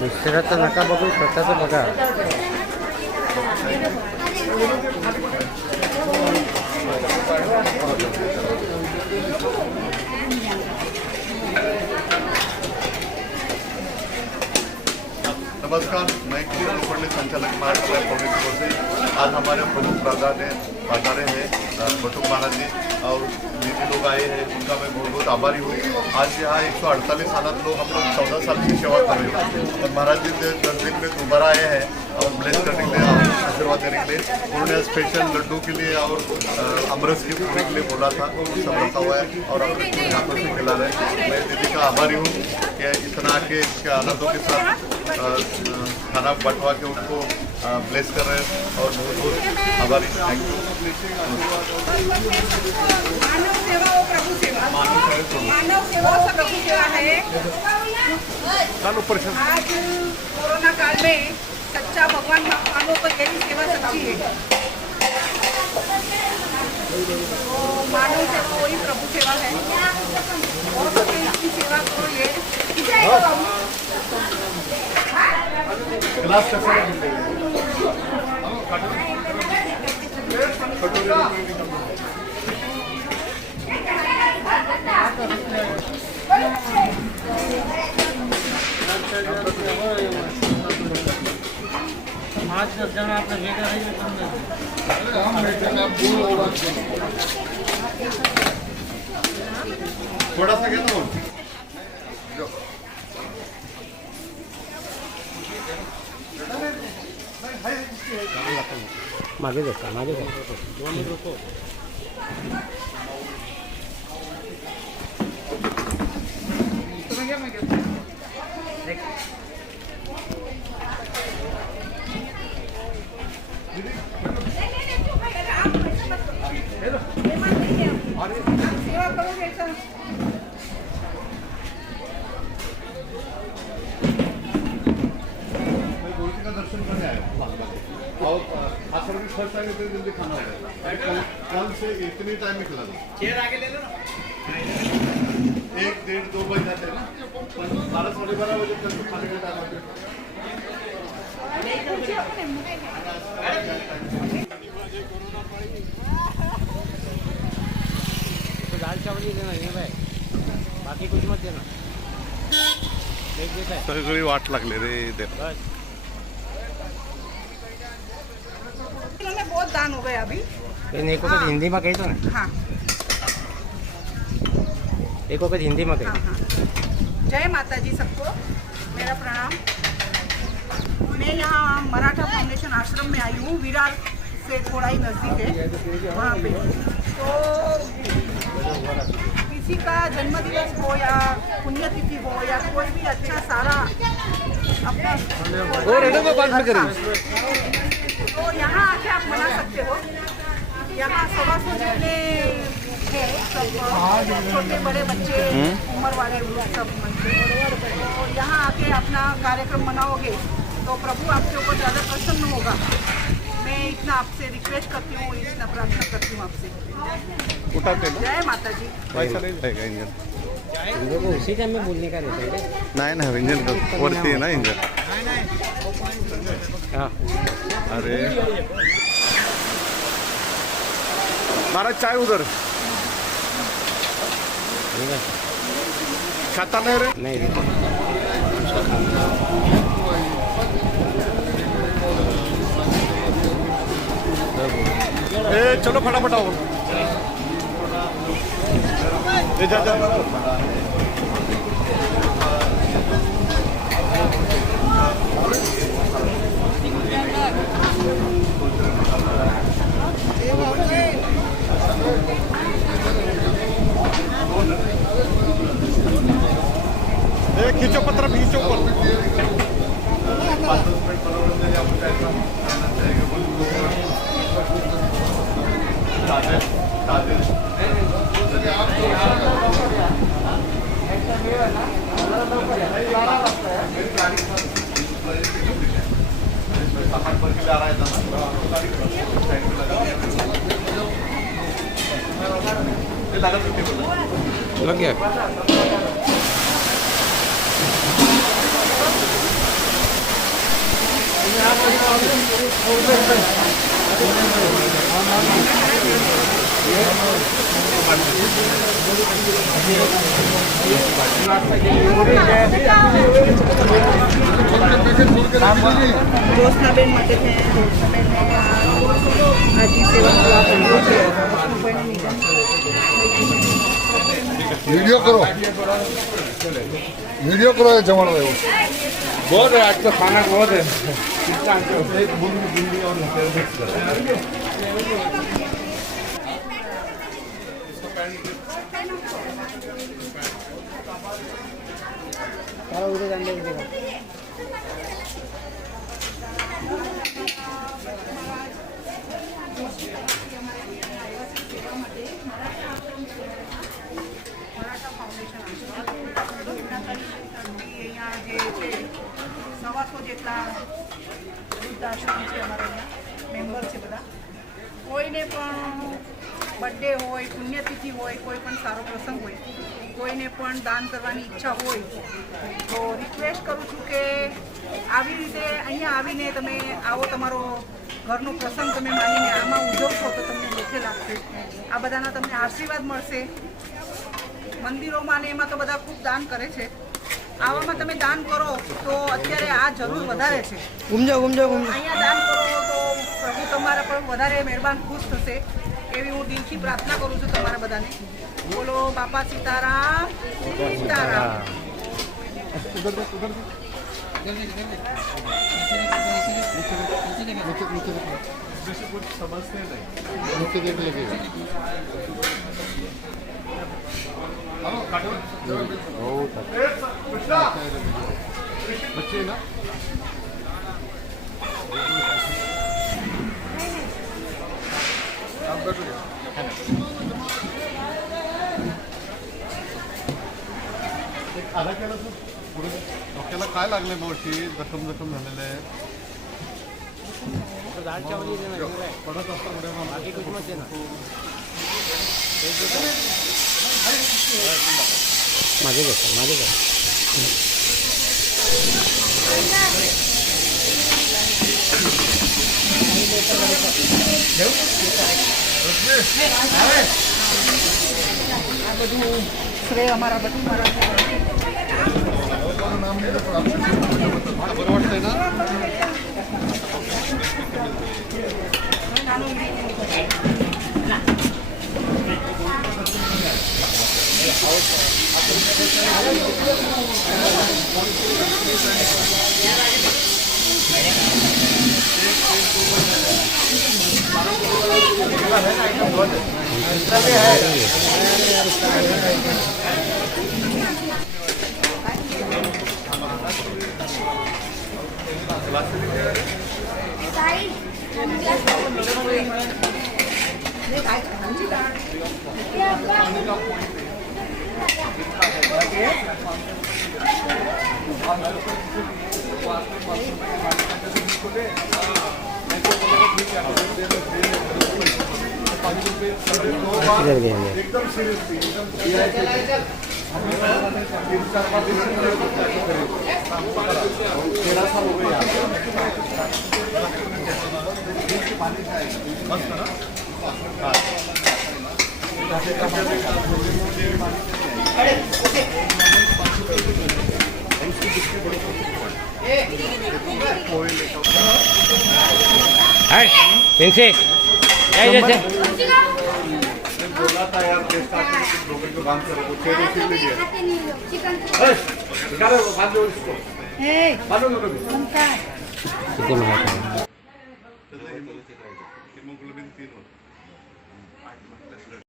दुसऱ्याचं नका बघू, स्वतःचं बघा. नमस्कार, मैं कोपरली संचालक महाराष्ट्र पब्लिक से आज हमारे प्रमुख प्राचार्य हैं बटुक महाराज जी और दीदी लोग आए हैं, उनका मैं बहुत बहुत आभारी हूँ. आज यहाँ 148 अनाथ लोग हम लोग 14 साल की सेवा कर रहे हैं और महाराज जी 10 दिन में दोबारा आए हैं और ब्लेस करने के लिए, आशीर्वाद देने के लिए. उन्होंने स्पेशल लड्डू के लिए और अमरस की पूरी के लिए बोला था, वो सब रखा हुआ है और अपने हाथों से खिला रहे हैं. मैं दीदी का आभारी हूँ कि इतना आके इसके अनाथों के साथ खाना बंटवा के उनको ब्लेस कर रहे हैं और बहुत बहुत आभारी. Thank you. मानव सेवा और प्रभु सेवा, मानव सेवा और प्रभु सेवा है. आज कोरोना काल में सच्चा भगवान मानो तो यही सेवा सच्ची है. तो मानव सेवा वही प्रभु सेवा है और इसकी सेवा करो. ये ग्लास कैसे थोड़ा सा क्या तो मागे जाता, मागे जाता. सेवा करोगे ऐसा. का दर्शन करने आए और आज सर फर्स्ट टाइम इतनी जल्दी खाना होगा. कल से इतनी टाइम में खिला दो. चेयर आगे ले लो ना. 1, 1:30, 2 बज जाते हैं ना. 12, 12:30 बजे तक खाने का टाइम होता है. तो दाल चावल ही देना ये भाई, बाकी कुछ मत देना. देख देता है सगळी वाट लागले रे इथे. बस. बहुत दान हो गए अभी. एक वक्त हिंदी में कही तो ना. हाँ एक वक्त हिंदी में हाँ कही. हाँ. जय माता जी सबको, मेरा प्रणाम. मैं यहाँ मराठा फाउंडेशन आश्रम में आई हूँ. विरार से थोड़ा ही नज़दीक है वहाँ पे. तो किसी का जन्मदिवस हो या पुण्यतिथि हो या कोई भी अच्छा सारा अपना तो यहाँ आके आप मना सकते हो. यहाँ 125 जितने हैं सब छोटे बड़े बच्चे उम्र वाले लोग सब मनते. तो यहाँ आके अपना कार्यक्रम मनाओगे तो प्रभु आपके ऊपर ज़्यादा प्रसन्न होगा. मैं इतना आपसे रिक्वेस्ट करती हूँ, इतना प्रार्थना करती हूँ आपसे. जय माता जी. हिंदी को उसी टाइम में बोलने का रहता है. नाही ना इंजन वरती आहे ना इंजन. हाँ. अरे महाराज चाय उधर खाता नहीं रे. नहीं ए चलो फटाफट आओ. जा जा. खींचो पत्र खींचो ऊपर. सामान भर के आ रहा है ना, साइड में लगा ये लगा सकते बोला लग गया। ज्योत्सनाबेन માટે છે હાજી સેવા वीडियो करो ये जमाना है वो बहुत है आज का खाना बहुत है। एक बूंद बूंदी और मिक्स कर મરાઠા ફાઉન્ડેશન અહીંયા જે છે 125 જેટલા વૃદ્ધાશ્રમ છે અમારા અહીંયા મેમ્બર છે બધા કોઈને પણ બર્થડે હોય પુણ્યતિથિ હોય કોઈ પણ સારો પ્રસંગ હોય કોઈને પણ દાન કરવાની ઈચ્છા હોય તો રિક્વેસ્ટ કરું છું કે આવી રીતે અહીંયા આવીને તમે આવો તમારો ઘરનો પ્રસંગ તમે માનીને આમાં ઉજવશો તો તમને લેખે લાગશે આ બધાના તમને આશીર્વાદ મળશે મંદિરોમાં ને એમાં તો બધા ખૂબ દાન કરે છે આવામાં તમે દાન કરો તો અત્યારે આ જરૂર વધારે છે અહીંયા દાન કરો તો પ્રભુ તમારા પર વધારે મહેરબાન ખુશ થશે એવી હું દિલથી પ્રાર્થના કરું છું તમારા બધાને બોલો બાપા સીતારામ સીતારામ कुछ समझते नहीं बच्चे ना आला केला तू पुढे डोक्याला काय लागले मावशी जखम झालेलं आहे तो दाल चावल ही देना है भाई। पडत असतं पुढे मग बाकी कुछ मत देना। माझे घर શ્રેય અમારા બધું મારા बरं वाटतंय ना एकदम सीरियसली मस्त ना इनसे जैसे बोला था यार गेस्ट आके लोगों को बांध करो छह रोटी ले गया निकालो बांधो इसको बांधो लोगों को किती महाग हिमोग्लोबिन 3 होतं